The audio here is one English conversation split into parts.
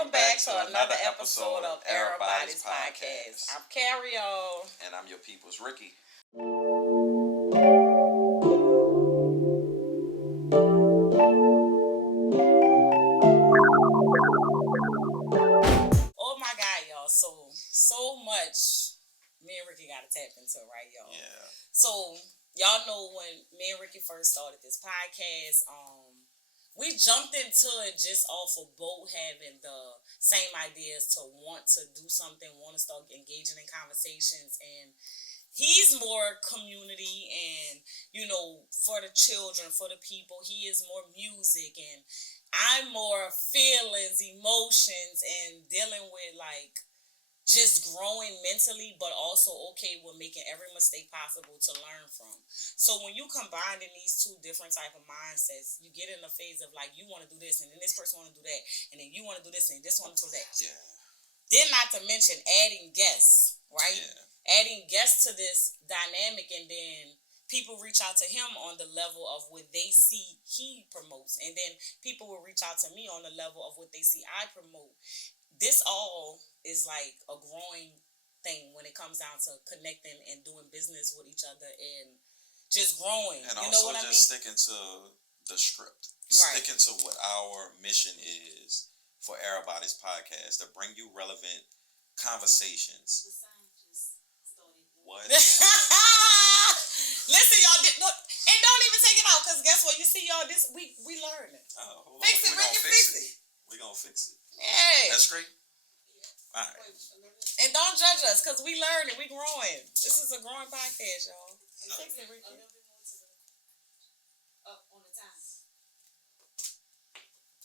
welcome back to another episode of Everybody's Podcast. I'm Carrie-O. And I'm your people's Ricky. Oh my God, y'all. So much me and Ricky got to tap into, right, y'all? Yeah. So, y'all know when me and Ricky first started this podcast, we jumped into it just off of both having the same ideas to want to do something, want to start engaging in conversations. And he's more community and, for the children, for the people. He is more music, and I'm more feelings, emotions, and dealing with, just growing mentally, but also okay with making every mistake possible to learn from. So when you combine in these two different type of mindsets, you get in a phase of you want to do this, and then this person want to do that, and then you want to do this, and this one to do that. Yeah. Then not to mention adding guests, right? Yeah. Adding guests to this dynamic, and then people reach out to him on the level of what they see he promotes, and then people will reach out to me on the level of what they see I promote. This all is like a growing thing when it comes down to connecting and doing business with each other and just growing. And you also know what I mean? sticking to the script. Right. Sticking to what our mission is for Everybody's Podcast, to bring you relevant conversations. The sign just started. What? Listen, y'all, and don't even take it out, because guess what? You see, y'all, this we learning. Oh, Fix it, Ricky, fix it. We're going to fix it. Hey. That's great. All right. And don't judge us, because we learning, we growing. This is a growing podcast, y'all. Fix it, Ricky. A little bit more to the up on the time.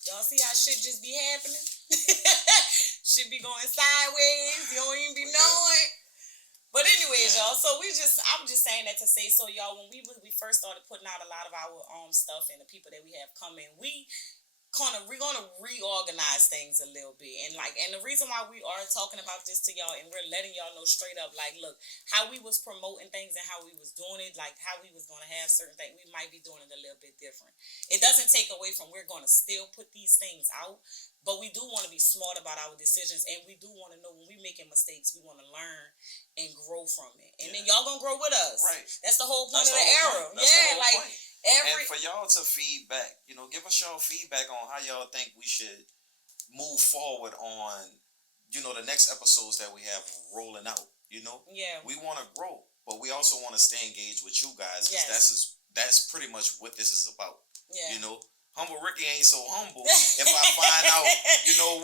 Y'all see how shit just be happening? Shit be going sideways. You don't even be knowing. But anyways, y'all, so I'm just saying that to say, so y'all, when we first started putting out a lot of our stuff and the people that we have coming, we're gonna reorganize things a little bit, and the reason why we are talking about this to y'all, and we're letting y'all know straight up, look, how we was promoting things and how we was doing it, how we was gonna have certain things, we might be doing it a little bit different. It doesn't take away from we're gonna still put these things out, but we do want to be smart about our decisions, and we do want to know when we making mistakes, we want to learn and grow from it, and then y'all gonna grow with us. Right. That's the whole point of the era. Point. And for y'all to feedback, give us y'all feedback on how y'all think we should move forward on, the next episodes that we have rolling out. Yeah. We want to grow, but we also want to stay engaged with you guys, because that's pretty much what this is about. Yeah. Humble Ricky ain't so humble if I find out,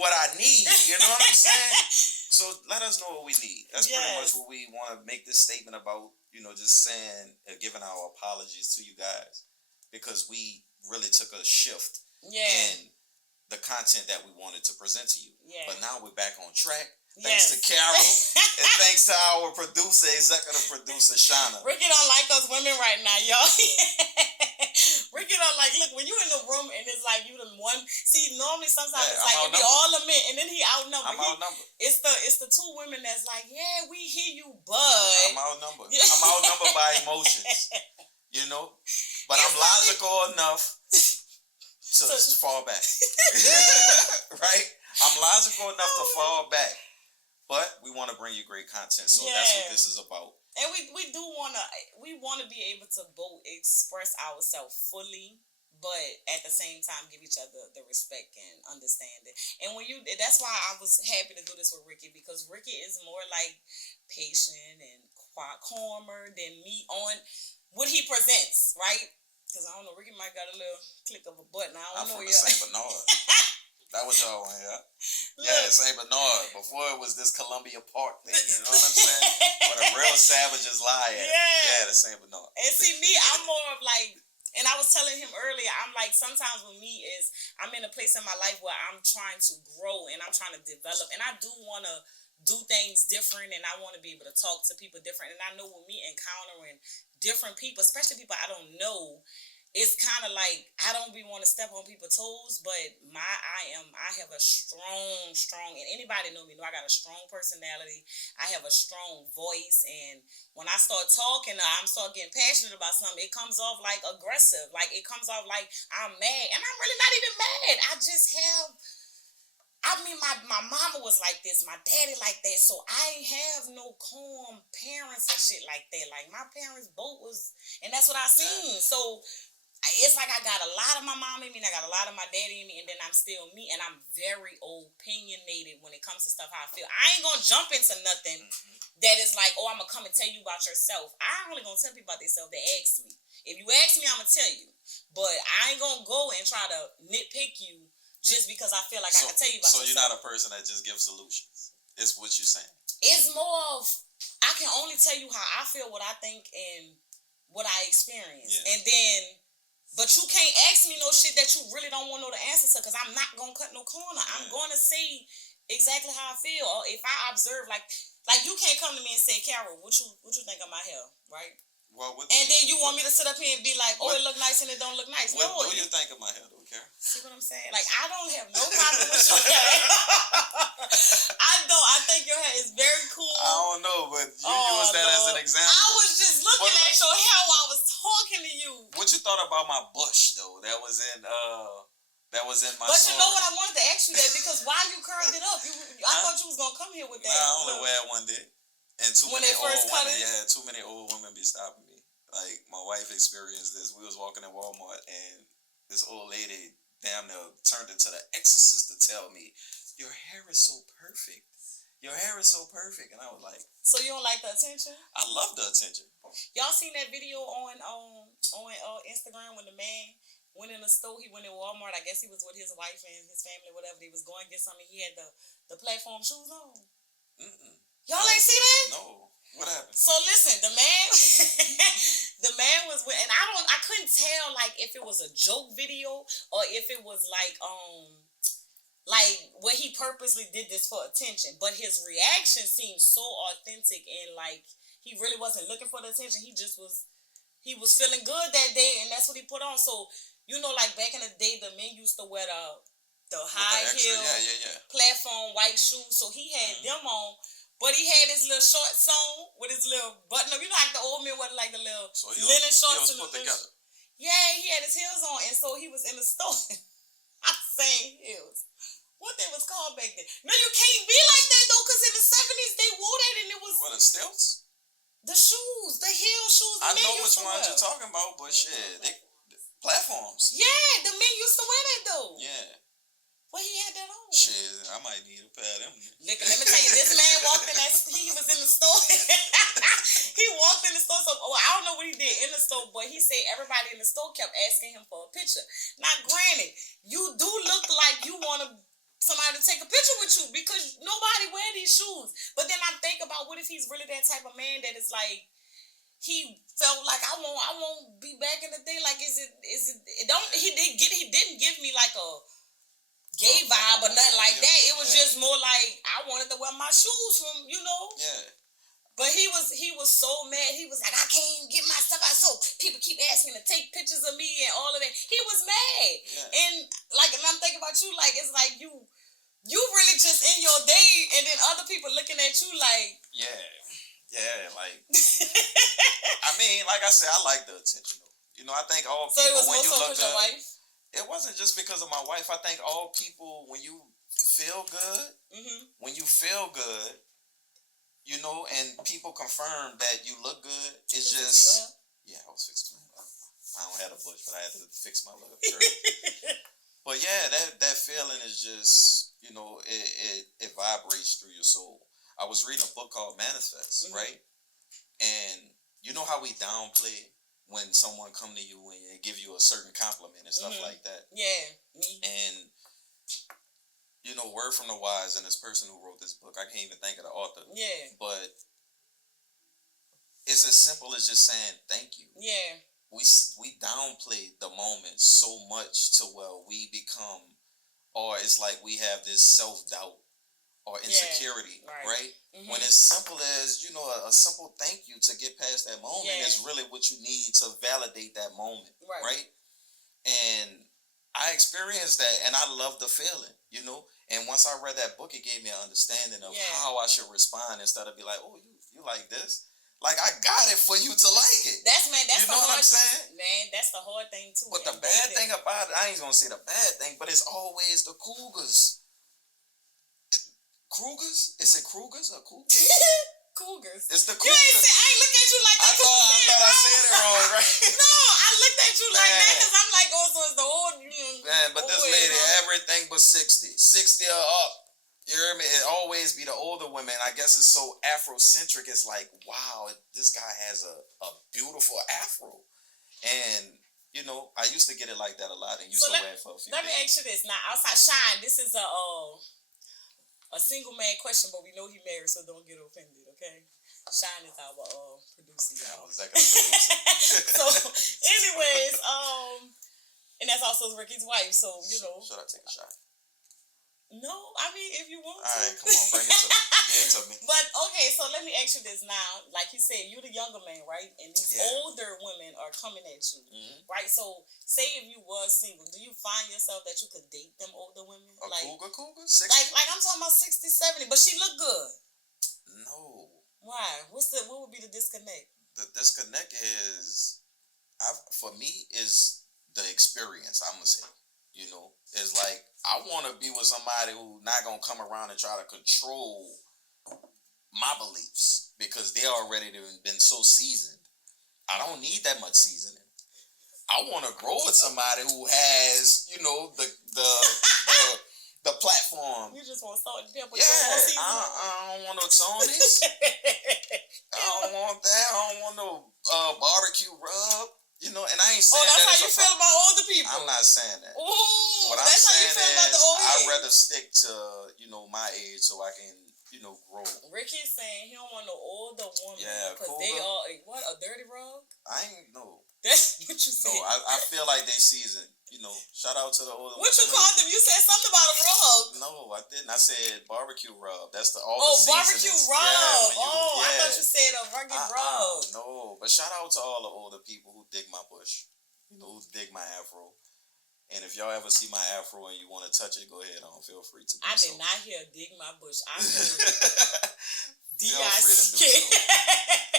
what I need. You know what I'm saying? So let us know what we need. That's pretty much what we want to make this statement about. Just saying, giving our apologies to you guys, because we really took a shift in the content that we wanted to present to you. Yeah. But now we're back on track. Thanks to Carol and thanks to our executive producer, Shauna. Ricky don't like us women right now, y'all. Ricky don't look, when you in the room and it's you the one, see, normally sometimes it's it be all the men, and then he outnumbered. I'm outnumbered. It's the two women that's we hear you, bud. I'm outnumbered. I'm outnumbered by emotions, but I'm logical enough to fall back. Right? I'm logical enough to fall back. But we want to bring you great content, so that's what this is about. And we want to be able to both express ourselves fully, but at the same time give each other the respect and understanding. And that's why I was happy to do this with Ricky, because Ricky is more patient and calmer than me on what he presents, right? Because I don't know, Ricky might got a little click of a button. I'm from the St. Bernard. That was y'all on here. Yeah, St. Bernard. Before it was this Columbia Park thing. You know what I'm saying? Where the real savages lie at. Yeah, the St. Bernard. And see, me, I'm more of and I was telling him earlier, I'm sometimes with me is, I'm in a place in my life where I'm trying to grow and I'm trying to develop. And I do want to do things different, and I want to be able to talk to people different. And I know with me encountering different people, especially people I don't know, it's kind of I don't be want to step on people's toes, but I have a strong, and anybody know me know I got a strong personality. I have a strong voice, and when I start talking, I'm start getting passionate about something, it comes off aggressive, it comes off I'm mad, and I'm really not even mad. I just have I mean, my mama was like this, my daddy like that, so I ain't have no calm parents and shit like that. Like, my parents both was, and that's what I seen. So, it's like I got a lot of my mom in me, and I got a lot of my daddy in me, and then I'm still me, and I'm very opinionated when it comes to stuff how I feel. I ain't gonna jump into nothing that is like, oh, I'm gonna come and tell you about yourself. I only gonna tell people about themselves that ask me. If you ask me, I'm gonna tell you. But I ain't gonna go and try to nitpick you just because I feel like I can tell you about yourself. So you're not a person that just gives solutions. It's what you're saying. It's more of, I can only tell you how I feel, what I think, and what I experience. Yeah. And then, but you can't ask me no shit that you really don't want to know the answer to, because I'm not gonna cut no corner. Yeah. I'm gonna say exactly how I feel. Or if I observe, like you can't come to me and say, Carol, what you think of my hair, right? Well, and then you want me to sit up here and be like, oh, it look nice and it don't look nice. What do you think of my hair, though, Carol? See what I'm saying? Like, I don't have no problem with your hair. I don't. I think your hair is very cool. I don't know, but you use that as an example. I was just looking at your hair while I was talking to you. What you thought about my bush, though? That was in my But story. You know what? I wanted to ask you that because why you curled it up? I thought you was going to come here with that. Nah, I only wear one day. And too many old women be stopping me. Like, my wife experienced this. We was walking in Walmart, and this old lady damn near turned into the exorcist to tell me, your hair is so perfect. Your hair is so perfect. And I was like... So you don't like the attention? I love the attention. Y'all seen that video on Instagram when the man went in the store? He went in Walmart. I guess he was with his wife and his family, whatever. He was going to get something. He had the platform shoes on. Mm-mm. Y'all ain't see that? No. What happened? So listen, the man was with, and I couldn't tell like if it was a joke video or if it was like where he purposely did this for attention. But his reaction seemed so authentic and like he really wasn't looking for the attention. He was feeling good that day, and that's what he put on. So like back in the day, the men used to wear the high heel platform white shoes. So he had them on. But he had his little shorts on with his little button up. You know like the old men wear like the little linen shorts. He was put together. Yeah, he had his heels on. And so he was in the store. I'm saying heels. What they was called back then. No, you can't be like that though, because in the 70s they wore that and it was... What, the stilts? The shoes. The heel shoes. I know which ones you're talking about, but shit. platforms. Yeah, the men used to wear that though. Yeah. Well, he had that on. Shit, I might need a pair of them. Look, let me tell you, this man walked in that, he was in the store. He walked in the store, so I don't know what he did in the store, but he said everybody in the store kept asking him for a picture. Now, granted, you do look like you want somebody to take a picture with you because nobody wear these shoes. But then I think about what if he's really that type of man that is like, he felt like I won't be back in the day. Like, he didn't give me like a gay vibe or nothing like that. It was just more like I wanted to wear my shoes from, Yeah. But he was so mad. He was like, I can't even get my stuff out. So people keep asking to take pictures of me and all of that. He was mad. Yeah. And I'm thinking about you, like, it's like you really just in your day, and then other people looking at you like, yeah, like I mean, like I said, I like the attention though. I think all people, so it was when you look good, your wife? It wasn't just because of my wife. I think all people, when you feel good, when you feel good, and people confirm that you look good, it's just... Yeah, I was fixing my hair. I don't have a bush, but I had to fix my little curl. But yeah, that feeling is just, it vibrates through your soul. I was reading a book called Manifest, right? And you know how we downplay when someone come to you and give you a certain compliment and stuff like that. Yeah. And, word from the wise and this person who wrote this book, I can't even think of the author. Yeah. But it's as simple as just saying thank you. Yeah. We downplay the moment so much to where we become, or it's like we have this self-doubt or insecurity, right? When it's simple as, a simple thank you to get past that moment is really what you need to validate that moment, right? And I experienced that, and I love the feeling, And once I read that book, it gave me an understanding of how I should respond instead of be like, oh, you like this? Like, I got it for you to like it. That's you know what I'm saying? Man, that's the hard thing, too. But the bad thing about it, I ain't going to say the bad thing, but it's always the cougars. Krugers? Is it Krugers or Cougars? Cougars. It's the You ain't Cougars. say, I ain't look at you like I that. 'cause you thought I wrong. said it wrong, right? No, I looked at you like that Man. because I'm like, oh, so it's the old. Man, but this old lady, huh? everything but 60. 60 or up. You hear me? It always be the older women. I guess it's so Afrocentric. It's like, wow, this guy has a beautiful afro. And, you know, I used to get it like that a lot and used to wear it for a few Let me days. ask you this. Now, outside Shine, this is a single man question, but we know he married, so don't get offended, okay? Shine is our producer, y'all. Was that gonna produce? So, anyways, and that's also Ricky's wife, so, you know. Should I take a shot? No, I mean, if you want to. All right, come on, bring it to me. Give it to me. But, okay, so let me ask you this now. Like you said, you're the younger man, right? And these Yeah. older women are coming at you, Mm-hmm. right? So, say if you was single, do you find yourself that you could date them older women? A Like, cougar? 60? like I'm talking about 60, 70, but she look good. No. Why? What would be the disconnect? The disconnect is, for me, is the experience, I'm going to say. You know, it's like, I want to be with somebody who not going to come around and try to control my beliefs because they already been so seasoned. I don't need that much seasoning. I want to grow with somebody who has, you know, the platform. You just want salt and pepper. Yeah, I don't want no Tonys. I don't want that. I don't want no barbecue rub. You know, and I ain't saying that's that how you feel about older people. I'm not saying that. Ooh, What I'm that's how you saying feel about is, the old I'd heads. rather stick to, you know, my age so I can, you know, grow. Ricky's saying he don't want no older woman Yeah, because cougar. they are a dirty rug. I ain't no. That's what you said. No, I feel like they seasoned. You know, shout out to the older. What you called them? You said something about a rug. No, I didn't. I said barbecue rub. That's the all. Oh, the barbecue seasonings. rug. Yeah, I thought you said a rugged rug. No, but shout out to all the older people who dig my bush. You know, who dig my afro. And if y'all ever see my afro and you want to touch it, go ahead on. Feel free to do I so. did not hear dig my bush. I heard Feel free to do D-I-C. so.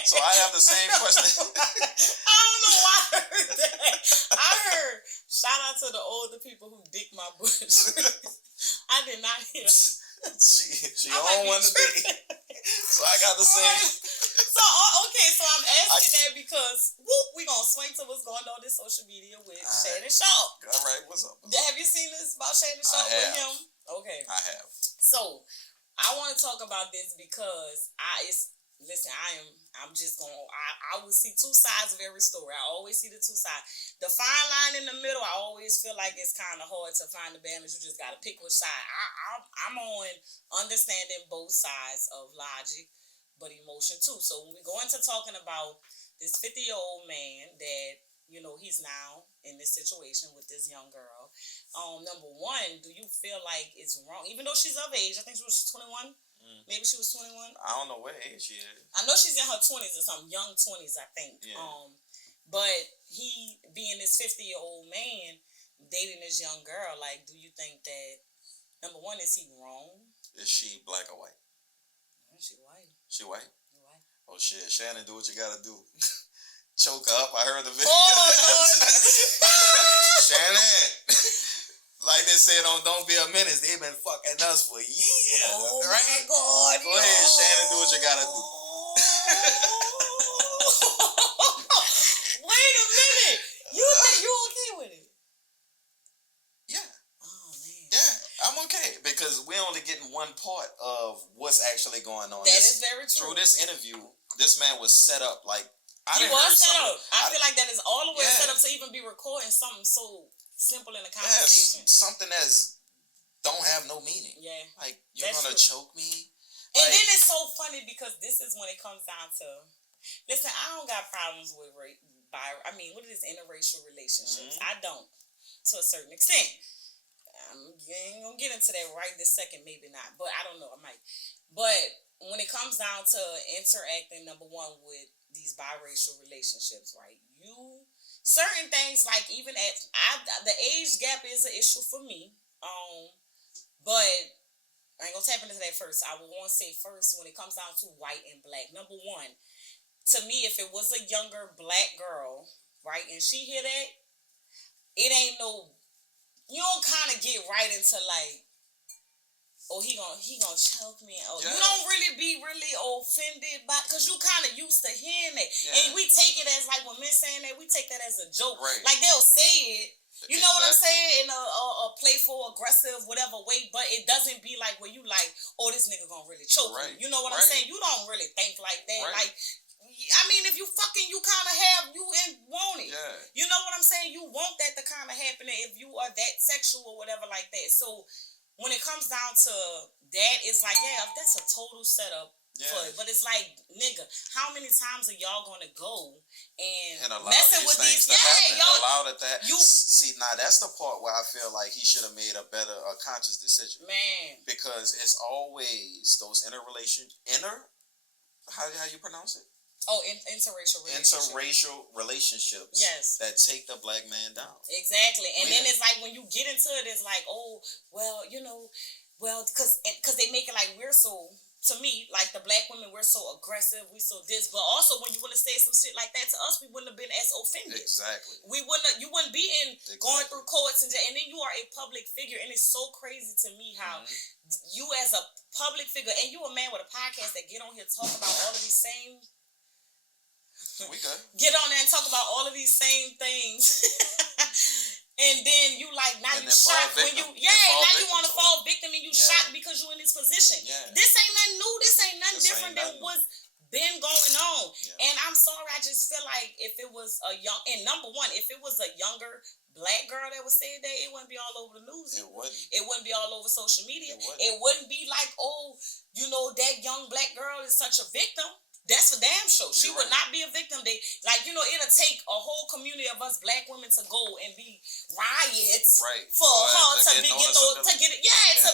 So I have the same question. I don't know why I heard that. I heard shout out to the older people who dig my bush. I did not hear. She I might on be one today. So I got the same. So okay, so I'm asking that because we gonna swing to what's going on in social media with Shannon Sharp. All right, what's up? Have you seen this about Shannon Sharp with him? Okay. I have. So I want to talk about this because I will see two sides of every story. I always see the two sides. The fine line in the middle, I always feel like it's kind of hard to find the balance. You just got to pick which side. I'm on understanding both sides of logic, but emotion too. So when we go into talking about this 50-year-old man that, you know, he's now in this situation with this young girl. Number one, do you feel like it's wrong? Even though she's of age, I think she was 21. Maybe she was 21. I don't know what age she is. I know she's in her 20s or something, young 20s, I think. Yeah. But he being this 50-year-old man dating this young girl, like, do you think that, number one, is he wrong? Is she black or white? She white. She white? She white. Oh shit, Shannon, do what you gotta do. Choke her up. I heard the video. Oh, Lord. Shannon. Like they said on Don't Be a Menace, they've been fucking us for years. Oh, right? my God. Go ahead, Shannon, do what you gotta do. Wait a minute. You think you okay with it? Yeah. Oh, man. Yeah, I'm okay because we're only getting one part of what's actually going on. That is very true. Through this interview, this man was set up like He was set up. I feel like that is all the way set up to even be recording something so simple in a conversation. Yeah, something that's don't have no meaning. Yeah. Like, you're going to choke me? And then it's so funny because this is when it comes down to, listen, I don't got problems with what is interracial relationships? I don't, to a certain extent. I ain't gonna get into that right this second, maybe not, but I don't know, I might. But when it comes down to interacting, number one, with these biracial relationships, right? Certain things, like even the age gap is an issue for me. But I ain't gonna tap into that first. I would want to say first, when it comes down to white and black, number one, to me, if it was a younger black girl, right, and she hear that, it ain't no, you don't kind of get right into like, oh, he gonna choke me. Oh, Yeah. you don't really be really offended by, cause you kind of used to hearing it, Yeah. and we take it as like when men saying that, we take that as a joke. Right. Like they'll say it. You know what I'm Exactly. saying? In a playful, aggressive, whatever way, but it doesn't be like where you like, oh, this nigga gonna really choke Right. you. You know what I'm Right. saying? You don't really think like that. Right. Like, I mean, if you fucking, you kind of have, you want it. Yeah. You know what I'm saying? You want that to kind of happen if you are that sexual or whatever like that. So when it comes down to that, it's like, yeah, that's a total setup. Yeah. For it. But it's like, nigga, how many times are y'all gonna go and allow messing these with things these? to happen. Y'all. Allow that. You See, now that's the part where I feel like he should have made a conscious decision. Man. Because it's always those how you pronounce it? Oh, interracial relationships. Interracial relationships. Yes. That take the black man down. Exactly. And then it's like when you get into it, it's like, oh, well, you know, well, because they make it like we're so, to me, like the black women, we're so aggressive, we so this, but also when you would have said some shit like that to us, we wouldn't have been as offended. Exactly. You wouldn't be going through courts and then you are a public figure, and it's so crazy to me how you as a public figure, and you a man with a podcast that get on here talk about all of these same. We good. Get on there and talk about all of these same things. And then you like, now you shocked when you, now you want to fall victim and you shocked because you in this position. Yeah. This ain't nothing new. This ain't nothing different than what's been going on. Yeah. And I'm sorry, I just feel like if it was a number one, if it was a younger black girl that was saying that, it wouldn't be all over the news. It wouldn't. It wouldn't be all over social media. It wouldn't be like, oh, you know, that young black girl is such a victim. That's for damn sure. She would not be a victim. It'll take a whole community of us black women to go and be riots for her to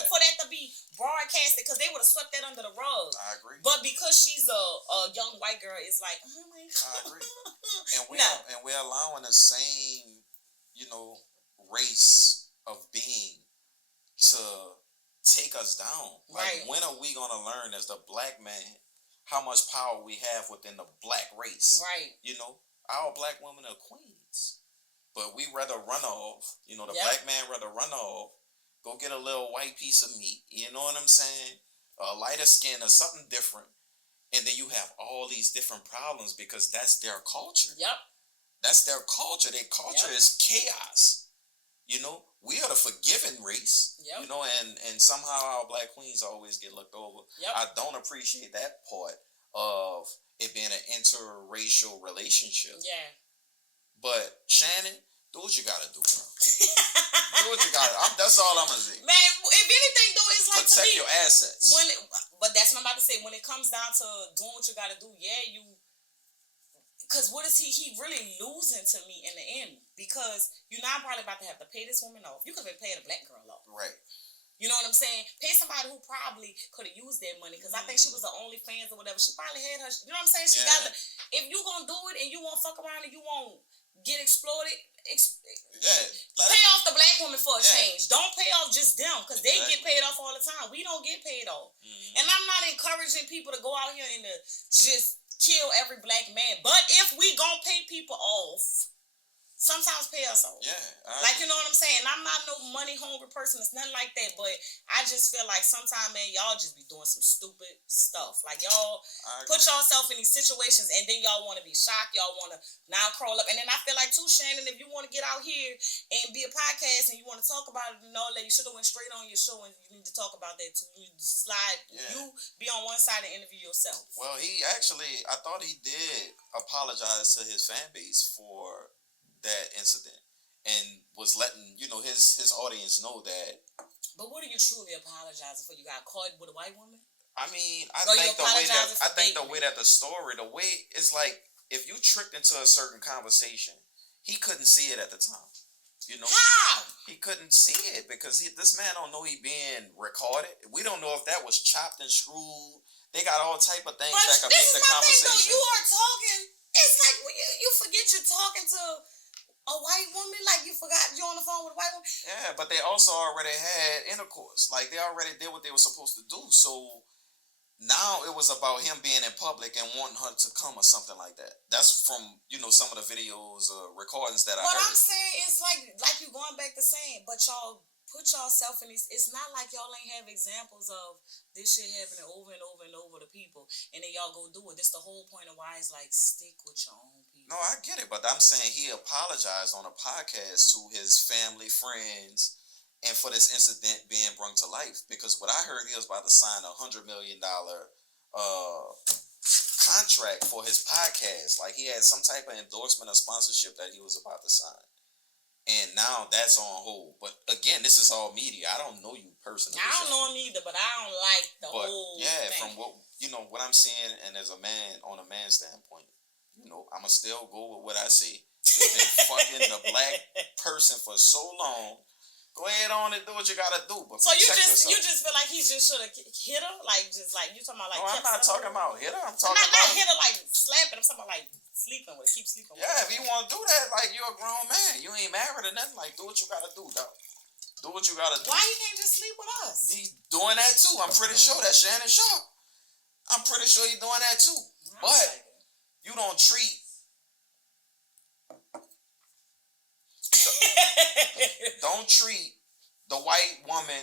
for that to be broadcasted, because they would have swept that under the rug. I agree. But because she's a young white girl, it's like, oh my God. I agree. And we're allowing the same, race of being to take us down. Like, when are we gonna learn as the black man how much power we have within the black race? Right. Our black women are queens, but we rather run off. The black man rather run off, go get a little white piece of meat. You know what I'm saying? A lighter skin or something different, and then you have all these different problems because that's their culture. Yep. That's their culture. Their culture is chaos. We are the forgiving race. Yep. And somehow our black queens always get looked over. Yep. I don't appreciate that part of it being an interracial relationship. Yeah. But Shannon, do what you gotta do, bro. Do what you gotta. That's all I'm gonna say. Man, if anything, though, it's like protect to me, your assets. But that's what I'm about to say. When it comes down to doing what you gotta do, because what is he really losing to me in the end? Because I'm probably about to have to pay this woman off. You could have been paying a black girl off. Right. You know what I'm saying? Pay somebody who probably could have used that money, because I think she was the OnlyFans or whatever. She probably had her. You know what I'm saying? She got. If you gonna do it and you won't fuck around and you won't get exploited, pay off the black woman for a change. Don't pay off just them, because they get paid off all the time. We don't get paid off. And I'm not encouraging people to go out here and to just kill every black man. But if we gonna pay people off, sometimes pay us off. Yeah. You know what I'm saying? I'm not no money hungry person. It's nothing like that. But I just feel like sometimes, man, y'all just be doing some stupid stuff. Like, y'all put yourself in these situations, and then y'all want to be shocked. Y'all want to now crawl up. And then I feel like, too, Shannon, if you want to get out here and be a podcast and you want to talk about it and all that, you should have went straight on your show, and you need to talk about that, too. You need to slide. Yeah. You be on one side and interview yourself. Well, I thought he did apologize to his fan base for that incident, and was letting his audience know that. But what are you truly apologizing for? You got caught with a white woman? I mean, I think the way that the story, the way it's like, if you tricked into a certain conversation, he couldn't see it at the time. How? He couldn't see it because this man don't know he being recorded. We don't know if that was chopped and screwed. They got all type of things that can make the conversation. Thing, though. You are talking. It's like you forget you're talking to a white woman, like you forgot you're on the phone with a white woman. Yeah, but they also already had intercourse. Like, they already did what they were supposed to do. So now it was about him being in public and wanting her to come or something like that. That's from, some of the videos, recordings that I heard. But I'm saying, it's like you going back to saying, but y'all put yourself in these. It's not like y'all ain't have examples of this shit happening over and over and over to people, and then y'all go do it. This the whole point of why it's like stick with your own people. No, I get it, but I'm saying he apologized on a podcast to his family, friends, and for this incident being brought to life. Because what I heard, he was about to sign $100 million contract for his podcast. Like he had some type of endorsement or sponsorship that he was about to sign. And now that's on hold. But again, this is all media. I don't know you personally. I don't know him either, but I don't like the whole thing. From what I'm seeing, and as a man, on a man's standpoint, I'ma still go with what I see. You've been fucking the black person for so long. Go ahead on and do what you gotta do. But so you just feel like he just should have hit her, like you talking about like. No, I'm not talking about hit her. I'm talking not about hit her like slapping. I'm talking about like sleeping with her, keep sleeping with her. Yeah, if you want to do that, like you're a grown man, you ain't married or nothing. Like do what you gotta do, dog. Do what you gotta do. Why you can't just sleep with us? He's doing that too. I'm pretty sure that's Shannon Sharp. I'm pretty sure he's doing that too. But you don't treat. Don't treat the white woman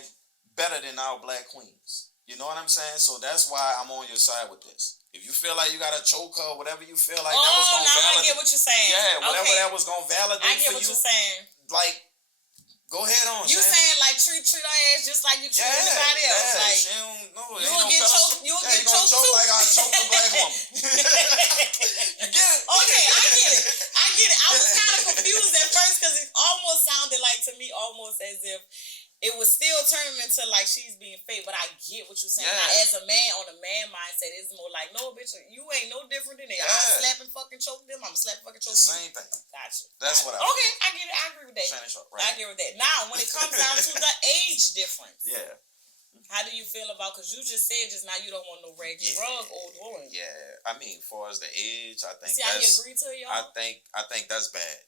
better than our black queens. You know what I'm saying? So that's why I'm on your side with this. If you feel like you gotta choke her, whatever you feel like that was gonna validate. I get what you're saying. Yeah, whatever that was gonna validate for you. I get what you're saying. Like, go ahead on. You saying like treat her ass just like you treat anybody else. Yeah, like she don't know. You'll get choked. You'll get choked choke too. like I choked a black woman. You get it? Okay, I get it. I was kind of confused at first because it almost sounded like to me almost as if it was still turning into like she's being fake, but I get what you're saying. Yeah. Now, as a man on a man mindset, it's more like, no, bitch, you ain't no different than that. Yeah. I'm slapping fucking choke them. I'm slapping fucking choke you. Same thing. Gotcha. That's what I Okay, I get it. I agree with that. Right. I agree with that. Now, when it comes down to the age difference, Yeah. how do you feel about? Because you just said just now you don't want no raggedy rug old woman. Yeah. I mean, as far as the age, I think See how you agree to it, y'all? I think that's bad.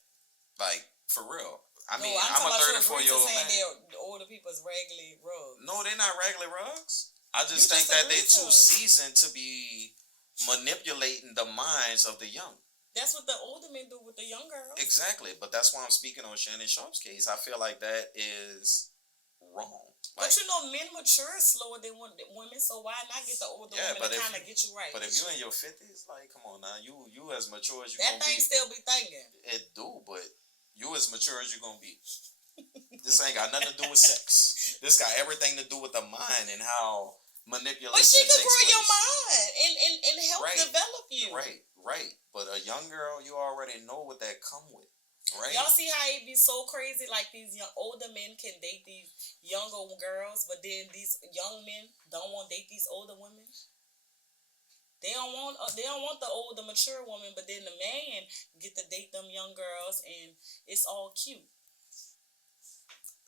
Like for real. I'm a talking 34-year-old man. The older people's raggedy rugs. No, they're not regular rugs. I just You think just that they're agreed to too it. seasoned to be manipulating the minds of the young. That's what the older men do with the young girls. Exactly, but that's why I'm speaking on Shannon Sharp's case. I feel like that is wrong. But men mature slower than women, so why not get the older women to kind of get you right? But if you in your 50s, like, come on now, you as mature as you that gonna thing be. still be thinking. It do, but you as mature as you gonna be. This ain't got nothing to do with sex. This got everything to do with the mind and how manipulation But she takes could grow place. your mind and help develop you. Right. But a young girl, you already know what that come with. Right? Y'all see how it be so crazy? Like these older men can date these younger girls, but then these young men don't want to date these older women. They don't want the older mature woman, but then the man get to date them young girls, and it's all cute.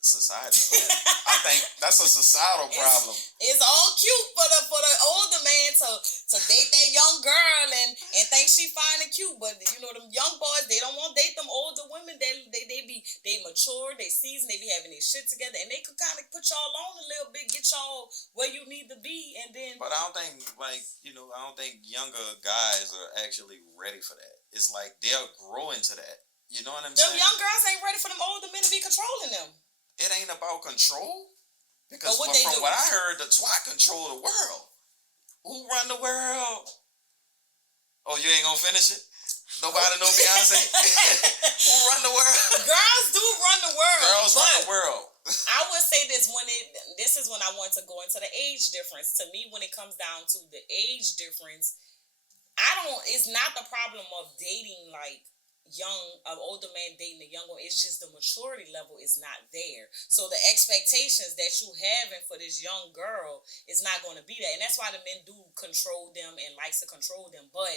Society. I think that's a societal problem. It's all cute for the older man to date that young girl and think she fine and cute, but them young boys, they don't want to date them older women. They mature, they seasoned, they be having their shit together, and they could kind of put y'all on a little bit, get y'all where you need to be, and then. But I don't think I don't think younger guys are actually ready for that. It's like they'll grow into that. You know what I'm saying? Them young girls ain't ready for them older men to be controlling them. It ain't about control. Because what I heard, the twat control the world. Who run the world? Oh, you ain't gonna finish it? Nobody know Beyonce? Who run the world? Girls do run the world. Girls run the world. I would say this this is when I want to go into the age difference. To me, when it comes down to the age difference, it's not the problem of dating like older man dating a young one. It's just the maturity level is not there. So the expectations that you having for this young girl is not going to be that. And that's why the men do control them and likes to control them. But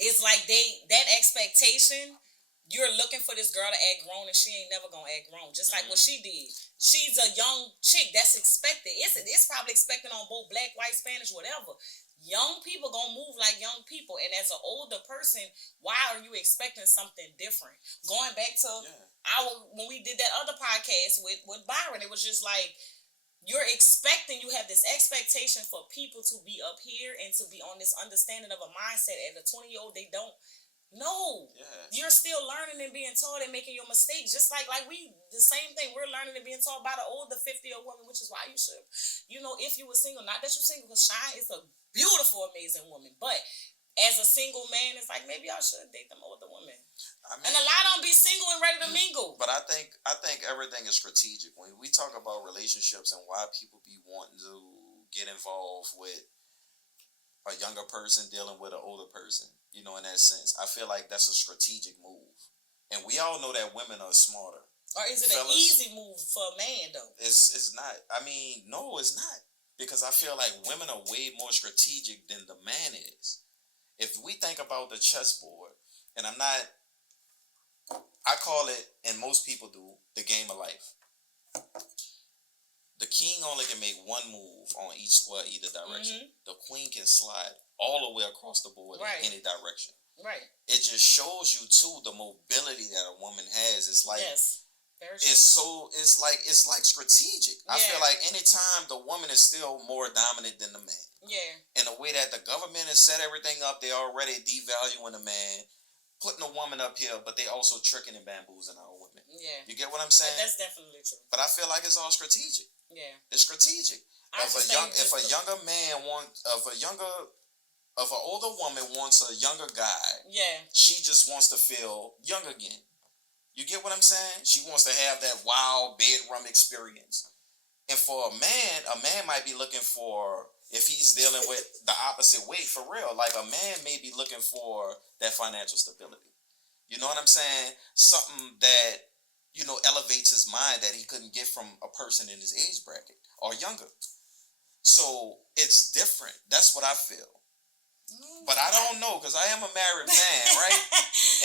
it's like that expectation, you're looking for this girl to act grown and she ain't never going to act grown. Just like what she did. She's a young chick. That's expected. It's probably expected on both black, white, Spanish, whatever. Young people gonna move like young people, and as an older person, why are you expecting something different? Going back to when we did that other podcast with Byron, it was just like you have this expectation for people to be up here and to be on this understanding of a mindset. As a 20-year-old, they don't No. Yeah. You're still learning and being taught and making your mistakes. Just like we, the same thing. We're learning and being taught by the older 50-year-old woman, which is why you should, if you were single, not that you're single, because Shine is a beautiful, amazing woman. But as a single man, it's like maybe I should date them older women. I mean, And a lot of them be single and ready to mingle. but I think everything is strategic. When we talk about relationships and why people be wanting to get involved with a younger person dealing with an older person, in that sense, I feel like that's a strategic move. And we all know that women are smarter. Or is it an Fellas, easy move for a man, though? It's not. I mean, no, it's not. Because I feel like women are way more strategic than the man is. If we think about the chessboard, and I call it, and most people do, the game of life. The king only can make one move on each square either direction. Mm-hmm. The queen can slide all the way across the board Right. in any direction. Right. It just shows you too the mobility that a woman has. It's like yes. Very true. it's like strategic. I Yeah. feel like anytime the woman is still more dominant than the man. Yeah. In the way that the government has set everything up, they already devaluing the man, putting the woman up here, but they also tricking and bamboozling our women. Yeah. You get what I'm saying? That's definitely true. But I feel like it's all strategic. Yeah. It's strategic. If an older woman wants a younger guy, yeah, she just wants to feel young again. You get what I'm saying? She wants to have that wild bedroom experience. And for a man might be looking for, if he's dealing with the opposite way, for real, like a man may be looking for that financial stability. You know what I'm saying? Something that, elevates his mind that he couldn't get from a person in his age bracket or younger. So it's different. That's what I feel. But I don't know, because I am a married man, right?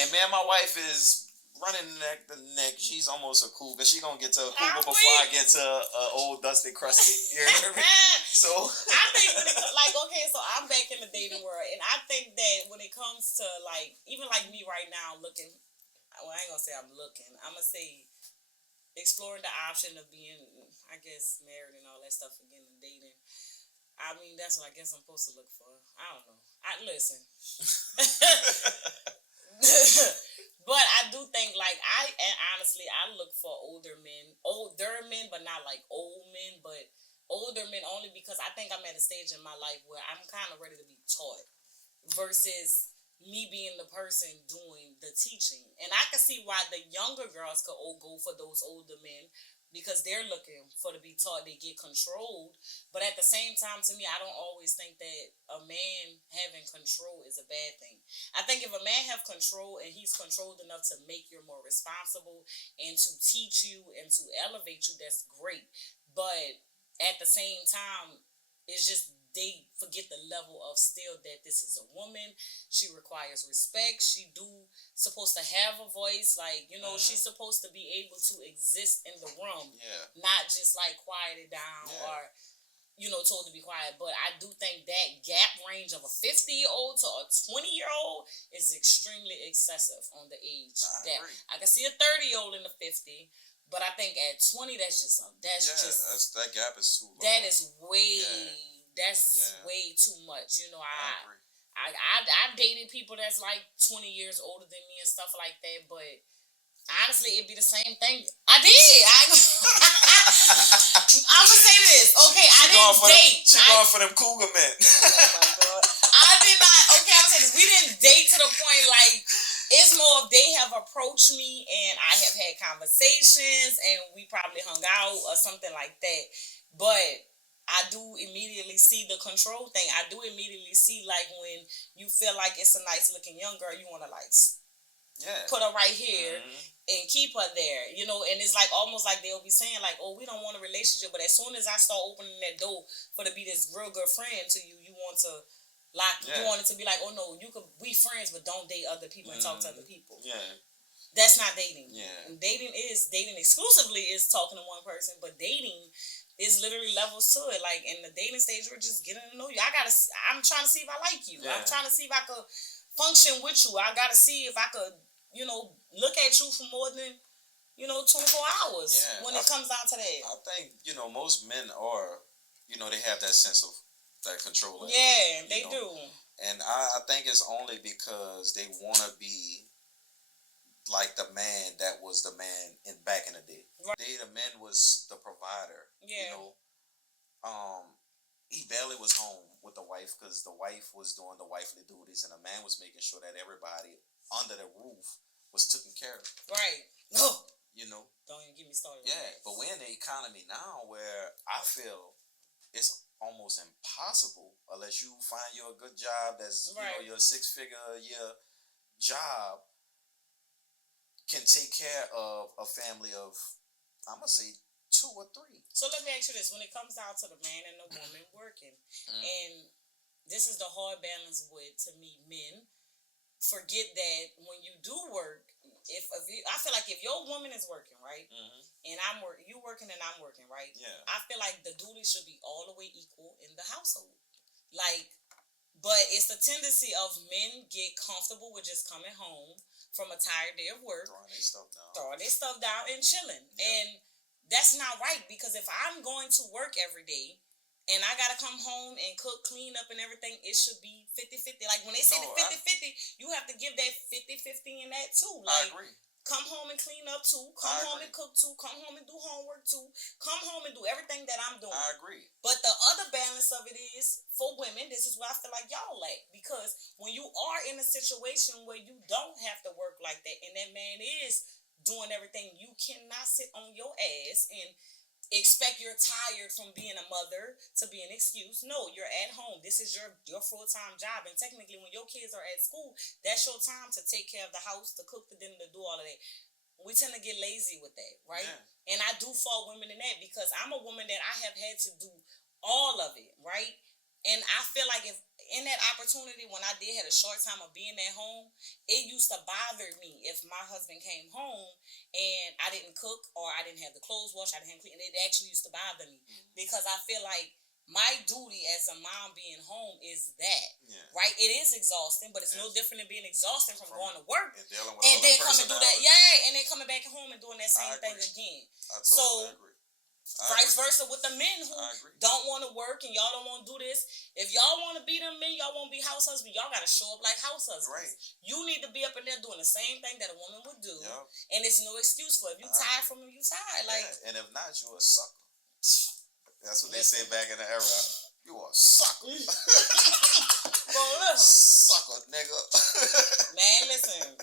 And man, my wife is running the neck. She's almost a cougar. She gonna get to a cougar before I get to an old dusty crusty. You hear me? So I think so I'm back in the dating world, and I think that when it comes to even like me right now looking, well, I ain't gonna say I'm looking. I'm gonna say exploring the option of being, I guess, married and all that stuff again and dating. I mean, that's what I guess I'm supposed to look for. I don't know. Listen. But I do think, honestly, I look for older men, but not like old men, but older men only because I think I'm at a stage in my life where I'm kind of ready to be taught versus me being the person doing the teaching. And I can see why the younger girls could go for those older men because they're looking for to be taught, they get controlled. But at the same time, to me, I don't always think that a man having control is a bad thing. I think if a man have control and he's controlled enough to make you more responsible and to teach you and to elevate you, that's great. But at the same time, it's just they forget the level of still that this is a woman. She requires respect. She supposed to have a voice. She's supposed to be able to exist in the room. Yeah. Not just quieted down or, told to be quiet. But I do think that gap range of a 50-year-old to a 20-year-old is extremely excessive on the age. I can see a 30-year-old in the 50. But I think at 20, that gap is too long. That is way, way too much. I dated people that's 20 years older than me and stuff like that. But honestly, it'd be the same thing. I did. I'm gonna say this. Okay, I didn't date. She going for them cougar men. Oh my God. I did not. Okay, I'm gonna say this. We didn't date to the point it's more of they have approached me and I have had conversations and we probably hung out or something like that. But I do immediately see the control thing. I do immediately see when you feel like it's a nice looking young girl, you want to put her right here and keep her there, and it's almost like they'll be saying oh, we don't want a relationship. But as soon as I start opening that door for to be this real good friend to you, you want to you want it to be oh no, you could be friends, but don't date other people and talk to other people. Yeah. That's not dating. Yeah. And dating exclusively is talking to one person, but dating is literally levels to it. In the dating stage, we're just getting to know you. I'm trying to see if I like you. Yeah. I'm trying to see if I could function with you. I gotta see if I could, look at you for more than 24 hours when it comes down to that. I think, most men are, they have that sense of that controlling. Yeah, they know? do. And I think it's only because they want to be like the man that was the man back in the day. Right. The man was the provider. Yeah. You know, he barely was home with the wife because the wife was doing the wifely duties, and the man was making sure that everybody under the roof was taken care of. Right. No. You know. Don't even get me started. Yeah, but we're in the economy now where I feel it's almost impossible unless you find you a good job that's right. Your 6-figure a year job can take care of a family of, I'm gonna say, 2 or 3. So let me ask you this: when it comes down to the man and the woman working, and this is the hard balance with, to me, men forget that when you do work, I feel like if your woman is working, right, and you working and I'm working, right, I feel like the duty should be all the way equal in the household, like. But it's the tendency of men get comfortable with just coming home from a tired day of work, throwing their stuff down and chilling, and that's not right, because if I'm going to work every day and I gotta come home and cook, clean up and everything, it should be 50-50. Like when they say the 50-50, you have to give that 50-50 in that too. Like, I agree. Come home and clean up too. Come home and cook too. Come home and do homework too. Come home and do everything that I'm doing. I agree. But the other balance of it is, for women, this is where I feel like y'all lack. Because when you are in a situation where you don't have to work like that, and that man is doing everything, you cannot sit on your ass and expect you're tired from being a mother to be an excuse. No, you're at home. This is your full-time job. And technically, when your kids are at school, that's your time to take care of the house, to cook for them, to do all of that. We tend to get lazy with that, right? Yeah. And I do fault women in that, because I'm a woman that I have had to do all of it, right? And I feel like if in that opportunity, when I did had a short time of being at home, it used to bother me if my husband came home and I didn't cook, or I didn't have the clothes washed, I didn't clean. It actually used to bother me, because I feel like my duty as a mom being home is that, right? It is exhausting, but it's no different than being exhausted from going to work and then coming do that, and then coming back home and doing that same thing again. I totally agree. Vice versa with the men who don't want to work and y'all don't want to do this. If y'all want to be them men, y'all want to be house husbands, y'all got to show up like house husbands. Right. You need to be up in there doing the same thing that a woman would do. Yep. And it's no excuse for it. If you tired from them, you tired. Like, and if not, you're a sucker. That's what they say back in the era. You a sucker. Sucker, nigga. Man, listen.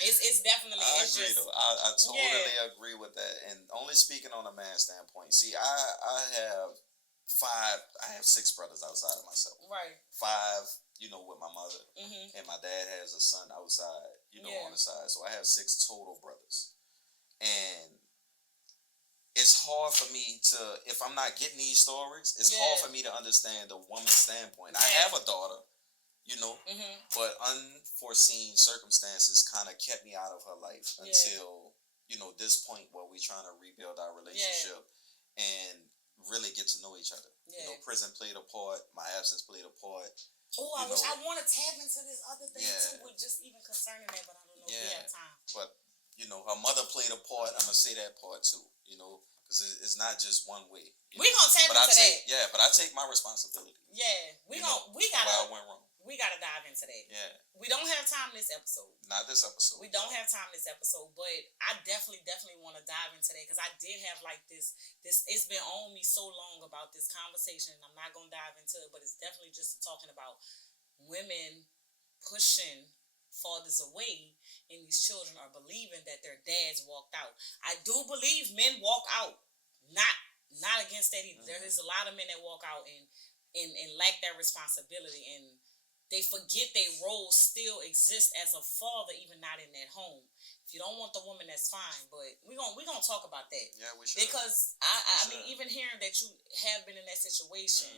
It's definitely. I agree, though. I totally agree with that. And only speaking on a man's standpoint. See, I have 6 brothers outside of myself. Right. 5, with my mother. And my dad has a son outside, on the side. So I have 6 total brothers. And it's hard for me to, if I'm not getting these stories, it's hard for me to understand the woman's standpoint. I have a daughter, but unforeseen circumstances kind of kept me out of her life until, this point where we're trying to rebuild our relationship and really get to know each other. Prison played a part, my absence played a part. Oh, I want to tap into this other thing too, with just even concerning that, but I don't know if we have time. But, her mother played a part. I'm going to say that part too, because it's not just one way. We're going to tap into that. Yeah, but I take my responsibility. Yeah, we gotta dive into that. Yeah. We don't have time this episode. Not this episode. We don't have time this episode, but I definitely want to dive into that, because I did have like this, it's been on me so long about this conversation, and I'm not going to dive into it, but it's definitely just talking about women pushing fathers away, and these children are believing that their dads walked out. I do believe men walk out. Not against that either. There is a lot of men that walk out and lack that responsibility, and they forget their role still exists as a father, even not in that home. If you don't want the woman, that's fine, but we're gonna talk about that. Yeah, we should. Because I mean, even hearing that you have been in that situation,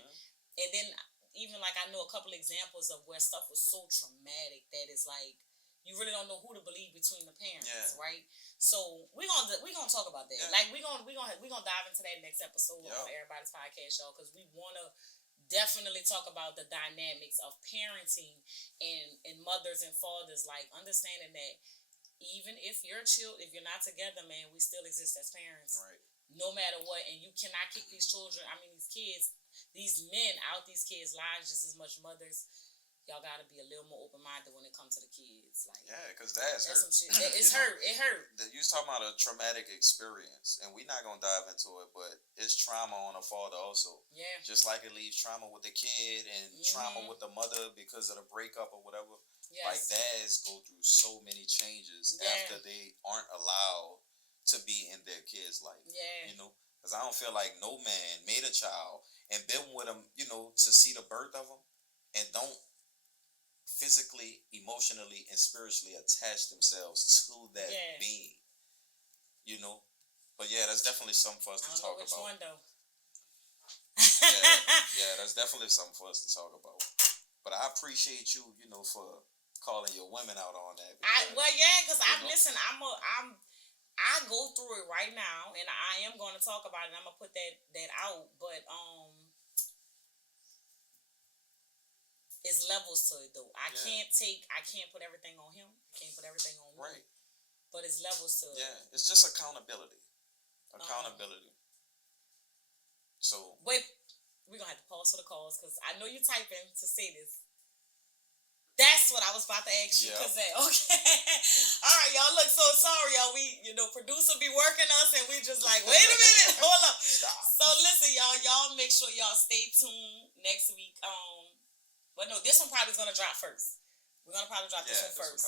and then even like I know a couple examples of where stuff was so traumatic that it's like you really don't know who to believe between the parents, right? So we're gonna talk about that. Yeah. Like we're gonna dive into that next episode on Everybody's Podcast, y'all, because we wanna definitely talk about the dynamics of parenting and mothers and fathers, like understanding that even if you're not together, man, we still exist as parents, right? No matter what, and you cannot kick these kids these men out these kids' lives just as much mothers. Y'all gotta be a little more open minded when it comes to the kids. Like, Yeah, because that's hurt. some shit. It's hurt. It hurt. You was talking about a traumatic experience, and we're not gonna dive into it, but it's trauma on the father also. Yeah. Just like it leaves trauma with the kid and trauma with the mother because of the breakup or whatever. Yes. Like dads go through so many changes after they aren't allowed to be in their kid's life. Yeah. You know, because I don't feel like no man made a child and been with them, you know, to see the birth of them, and don't physically, emotionally, and spiritually attach themselves to that being. You know, but yeah, that's definitely something for us to talk about. One though. yeah, that's definitely something for us to talk about. But I appreciate you, you know, for calling your women out on that. Because I go through it right now, and I am going to talk about it. And I'm gonna put that out, but it's levels to it though. I can't put everything on him. I can't put everything on me. Right. But it's levels to it. Yeah, it's just accountability. So wait, we're gonna have to pause for the calls because I know you're typing to say this. That's what I was about to ask you. Cause okay, all right, y'all. Look, so sorry, y'all. We, producer be working us, and we just like, wait a minute, hold up. Stop. So listen, y'all make sure y'all stay tuned next week. But no, this one probably is gonna drop first. We're gonna probably drop this one first.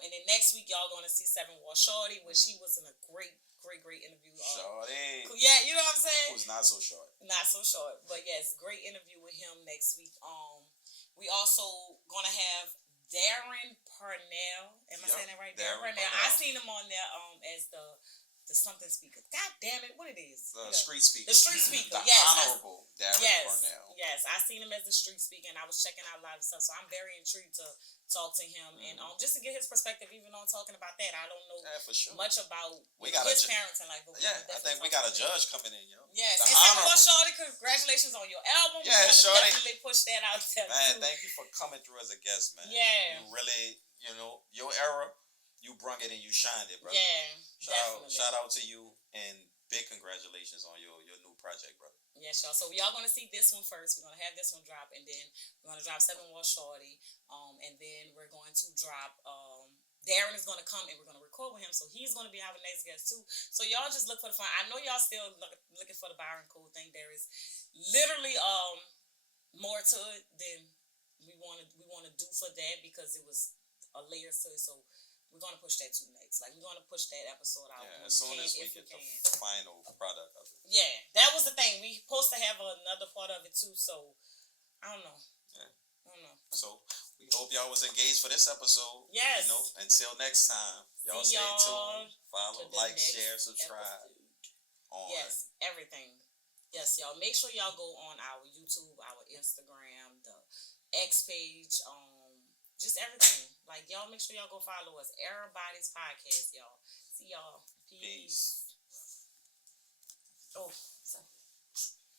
And then next week y'all gonna see Seven Wall Shorty, which she was in a great interview. Shorty. Yeah, you know what I'm saying? It was not so short. Not so short, but yes, great interview with him next week. We also gonna have Darren Parnell. Am I saying that right? Darren Parnell. I seen him on there as the something speaker. God damn it, what it is? The street speaker. The street speaker. The yes. honorable Darren Parnell. Yes, I seen him as the street speaker, and I was checking out a lot of stuff. So I'm very intrigued to talk to him and just to get his perspective, even on talking about that. I don't know for sure. much about his parents and like. But I think we got a judge coming in, Yes, and Seven Wall Shorty, congratulations on your album. Yeah, Shorty. Definitely push that out there. Man, too. thank you for coming through as a guest, man. Yeah. You really, your era, you brung it and you shined it, brother. Yeah, definitely. Shout out to you and big congratulations on your new project, brother. Yes, y'all. So y'all gonna see this one first. We're gonna have this one drop, and then we're gonna drop Seven Wall Shorty. And then we're going to drop. Darren is gonna come and we're gonna record with him, so he's gonna be our next guest too. So y'all just look for the fun. I know y'all still looking for the Byron Cole thing. There is literally more to it than we want to do for that because it was a layer to it. So we're gonna push that to next. Like we're gonna push that episode out. Yeah, as soon as we get the final product of it. Yeah, that was the thing. We supposed to have another part of it too. So I don't know. Yeah. I don't know. So we hope y'all was engaged for this episode. Yes. Until next time, y'all stay tuned. Follow, like, share, subscribe. Yes, everything. Yes, y'all. Make sure y'all go on our YouTube, our Instagram, the X page, just everything. Like, y'all make sure y'all go follow us. Everybody's podcast, y'all. See y'all. Peace.